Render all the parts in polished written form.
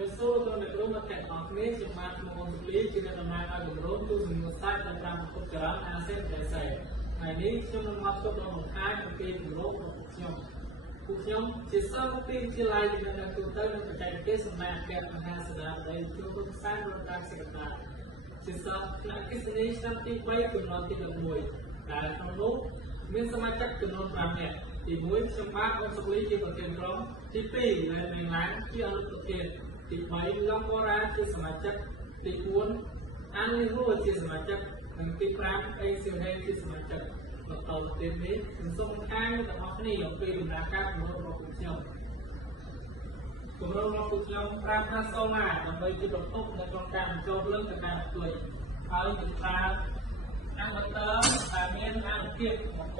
នៅសូលទៅអ្នកគ្រូមកតែអស់គ្នាចំណាត់មកសុលីជាអ្នកដំណើរឲ្យគម្រោងទូសំណួរសាស្ត្រតាមតាមពុទ្ធចរន្តអាសេនតែសេថ្ងៃនេះខ្ញុំនឹងមកជួបដល់បង្ហាញអំពីគម្រោងរបស់ខ្ញុំជាសិស្សពីវិទ្យាល័យនៅក្នុងទូទៅនិងបច្ចេកទេសសម្រាប់ការមហាសាស្ត្រាដីជួបពុទ្ធសាសនារដ្ឋាភិបាលជាសិស្សផ្នែកគិសនីឆ្នាំទី3ចំនួនទី11ដែលក្នុងនោះមានសមាជិកចំនួន5នាក់ទី1ខ្ញុំបាទអ៊ុនសុលីជាប្រធានក្រុមទី2លែនមេឡានជាអនុប្រធានទី3ឡំបូរ៉ាជាសមាជិកទី4អានលីហ៊ូជាសមាជិកនិងទី5អេស៊ីហេជាសមាជិកបន្តទៅទៀតនេះខ្ញុំសូមបង្ហាញដល់អ្នកគ្នាអំពីដំណើរការគម្រោងរបស់ខ្ញុំគម្រោងរបស់ខ្ញុំប្រើប្រាស់សូឡាដើម្បីជាប្រភពនៃក្នុងការបញ្ចូលភ្លើងទៅកាន់ផ្ទុយហើយយើងប្រើអាម៉ាទ័រដែលមានអានុភាព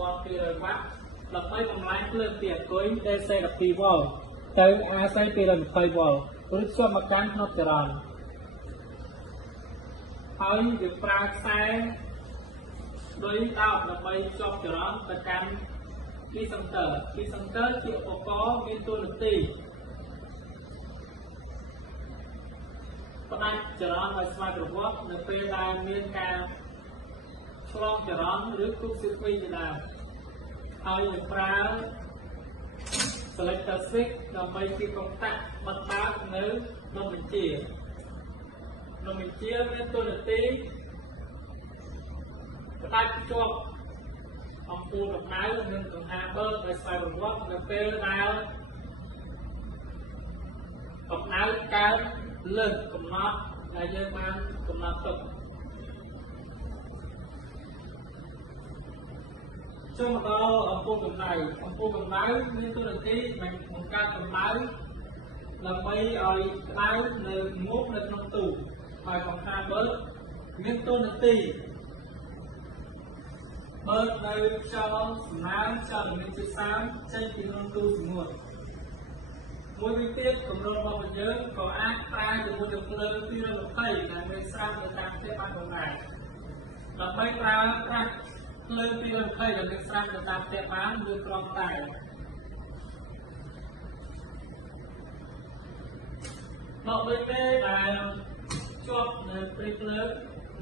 1200វ៉ាត់ដើម្បីបំលែងភ្លើងពីអាគុយ DC 12 វ៉ុលទៅ AC 220 វ៉ុលរួចជាប់មកកាន់ភ្នត់ចរន្តហើយយើងប្រើខ្សែដោយដោតដើម្បីភ្ជាប់ចរន្តទៅកាន់ពីសង្ទ័រជាឧបករណ៍មានតួនាទីផ្ដាច់ចរន្តឲ្យស្វ័យប្រវត្តិនៅពេលដែលមានការឆ្លងចរន្តឬទូកស៊ីពីជាដើមហើយយើងប្រើ selector switch ដើម្បីពីកុងតាក់បិទបើកនៅនំបញ្ជាមានតួនាទីផ្ដាច់ភ្ជាប់អំពូលដំណៅនិងកង្ហារបើកដោយស្វ័យប្រវត្តិនៅពេលដែលដំណៅកើតលើសកំណត់ដែលយើងបានកំណត់ទុកចូលមកដល់អំពូលកម្ដៅមានតួនាទីបង្កើតកម្ដៅដើម្បីឲ្យក្ដៅនៅមុខនៅក្នុងទូហើយកង្ហារបើកមានតួនាទីបើកនៅខ្យល់សំណើមខ្យល់មានជាតិសាមចេញពីក្នុងទូសមុទ្រមួយវិញទៀតគម្រោងរបស់យើងក៏អាចប្រើជាមួយនឹងភ្លើង220ដែលមានស្រាប់នៅតាមផ្ទះបានផងដែរដើម្បីប្រើប្រាស់ភ្លើង220ដែលមានស្រាប់នៅតាមផ្ទះបានមួយគ្រាប់តែមកវិញទេដែលជាប់នៅព្រីភ្លើង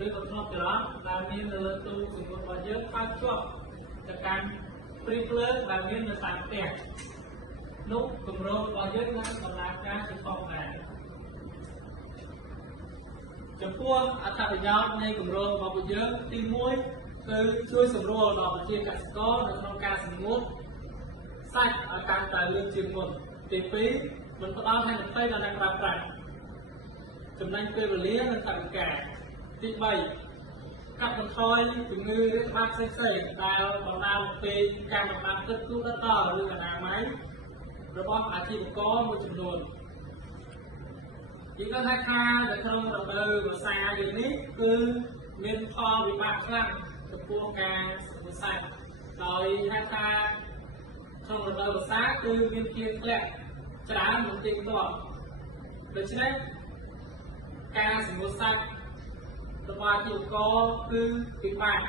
ឬក៏ធ្នាប់ចរន្តដែលមាននៅលើទូសមុទ្ររបស់យើងបានជាប់ទៅកាន់ព្រីភ្លើងដែលមាននៅតាមផ្ទះនោះគម្រោងរបស់យើងនឹងដំណើរការទៅផងដែរចំពោះអត្ថប្រយោជន៍នៃគម្រោងរបស់យើងទី1គឺជួយសម្រួលដល់ប្រជាកសិករនៅក្នុងការសម្ងួតសាច់ឲ្យកាន់តែលឿនជាងមុនទី2មិនផ្ដល់ហានិភ័យដល់អ្នកប្រើប្រាស់ចំណេញពេលវេលានិងថវិកាទី3កាត់បន្ថយជំងឺរាតត្បាតផ្សេងៗដែលបណ្ដាលមកពីការដំណាំទឹកទូដិតដល់ឬអនាម័យរបស់អាជីវករមួយចំនួនយើងនឹងថានៅក្នុងរដូវវស្សាយើងនេះគឺមានផលវិបាកខ្លាំងចំពោះការវិស័យដោយហេតុថាក្នុងរដូវវស្សាគឺមានភ្លៀងធ្លាក់ច្រើនមិនទៀងទាត់ដូច្នេះការសម្រួលសាច់របស់អាជីវករគឺពិបាក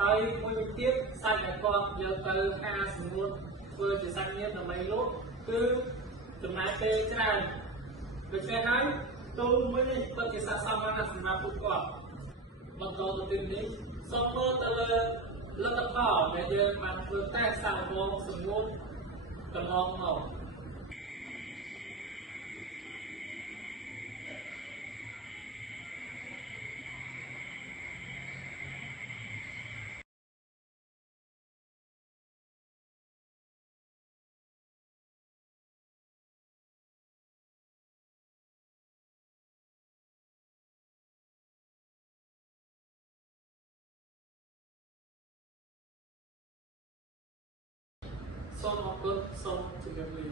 ហើយមួយវិញទៀតសាច់ដែលគាត់យកទៅការសម្រួលធ្វើជាសាច់ញាតិដើម្បីលក់គឺចំណាយពេលច្រើនដូច្នេះហើយទូមួយនេះពិតជាស័ក្តិសមណាស់សម្រាប់ពួកគាត់បន្តទៅទៀតនេះសូមមើលទៅលើលទ្ធផលដែលយើងបានធ្វើតេស្តសាកល្បងសម្ងួតកន្លងមកសូមអរគុណសូមជម្រាបលា